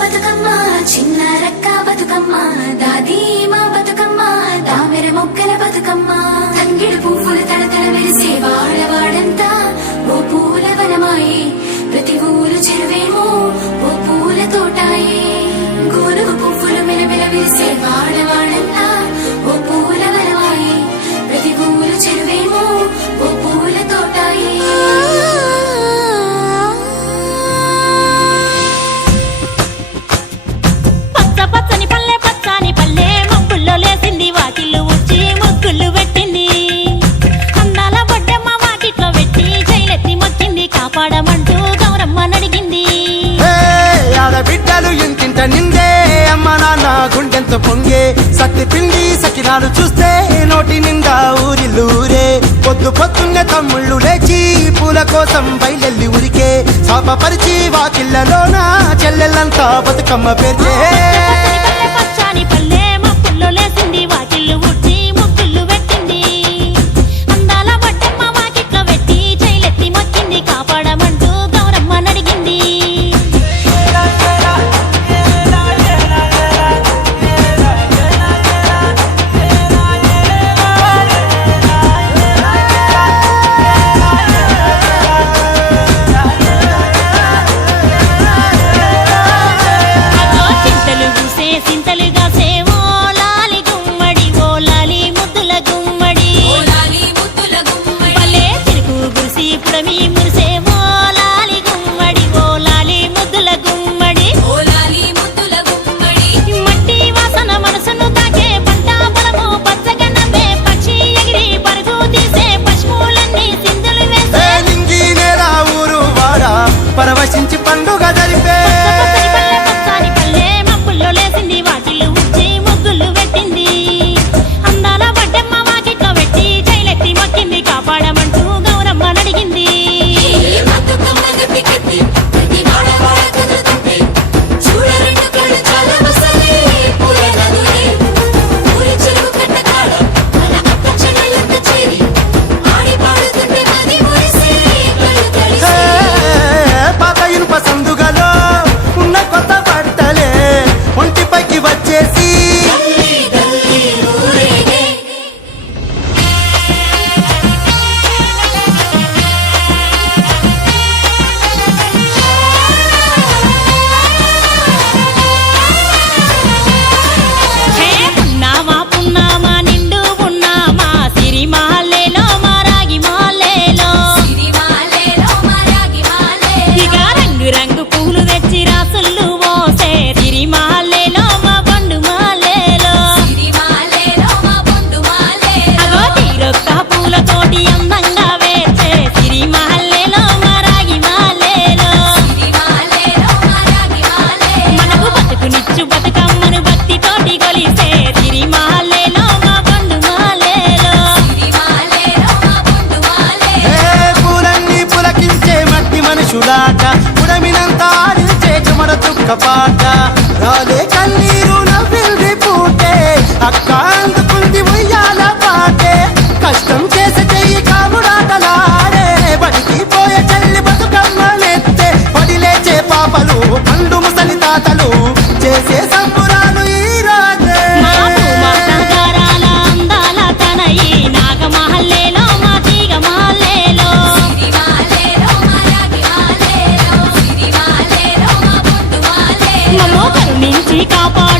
బతుకమ్మ చిన్న రక్క బతుకమ్మ దాది మా బతుకమ్మ దామెర మొక్కల బతుకమ్మ తంగిడు పువ్వులు తడతడ మెరిసే వాడవాడంతా ఓ పూల వనమాయే ప్రతి ఊరు చెరువేమో ఓ పూల తోటాయే గోరు పువ్వులు మెలమెల విరిసే వాడవాడంతా ఓ పూల వనమాయే ప్రతి ఊరు చెరువేమో ఓ పూల తోటాయే పచ్చని పల్లె పచ్చని పల్లె మబ్బుల్లో లేసింది వాకిళ్ళు ఊడ్చి ముగ్గులు పెట్టింది అందాల బొడ్డమ్మ వాకిట్లో పెట్టి జైలెత్తి మొక్కింది కాపాడమంటూ గౌరమ్మ నడిగింది ఆడబిడ్డలు ఇంటింట నిందే అమ్మ నాన్న గుండెంతో పొంగే సత్తి పిండి సకినాలు చూస్తే నోటి నిండా ఊరిల్లూరే పొద్దు పొద్దున్నే తమ్ముళ్ళు లేచి పూల కోసం బయలెల్లి ఉరికే శాపపరిచి వాకిళ్ళలోన చెల్లెళ్ళంతా బతుకమ్మ పేర్చే పచ్చని పల్లె మబ్బుల్లో లేసింది వాకిళ్ళు ఊడ్చి ముగ్గులు పెట్టింది అందాల బొడ్డమ్మ వాకిట్లో పెట్టి జైలెత్తి మొక్కింది కాపాడమంటూ గౌరమ్మ నడిగింది పరవశించి పండుగ జరిపే పచ్చని పల్లె మబ్బుల్లో లేసింది వాకిళ్ళు ఊడ్చి ముగ్గులు పెట్టింది అందాల బొడ్డమ్మ వాకిట్లో పెట్టి జైలెత్తి మొక్కింది కాపాడమంటూ గౌరమ్మ నడిగింది సందుగలో ఉన్న కొత్త బట్టలే ఒంటిపైకి వచ్చేసి పున్నామా పున్నామా నిండు పున్నామా సిరి మాలేలో మారాగి మాలేలో ఇక రంగు రంగు పూలు తెచ్చి రాసుళ్ళు మోసే సిరి మాలేలో మా బండు మాలేలో అగో తీరొక్క పూలతోటి అందంగా వేచే సిరి మాలేలో మారాగి మాలేలో మనకు బతుకునిచ్చు బతుకమ్మను భక్తితోటి కొలిసే సిరి మాలేలో మా బండు మాలేలో పూలన్నీ పులకించే మట్టి మనుషులాట ఉడమినంతా ఆడించే చెమర చుక్క పాట రాలే కన్నీరు నవ్విల్ది పూటే అక్క అందుకుంది ఉయ్యాల పాటే కష్టం చేసే చెయ్యి కాముడాటలాడే బడికి పోయే చెల్లి బతుకమ్మ నెత్తే పడి లేచే పాపలు పండు ముసలి తాతలు చేసే సంబురాలు ఈ రాజే నగరాల అందాల తనయి నాగమహల్లేలో మా తీగ మహల్లేలో మమ్మో కరుణించి కాపాడు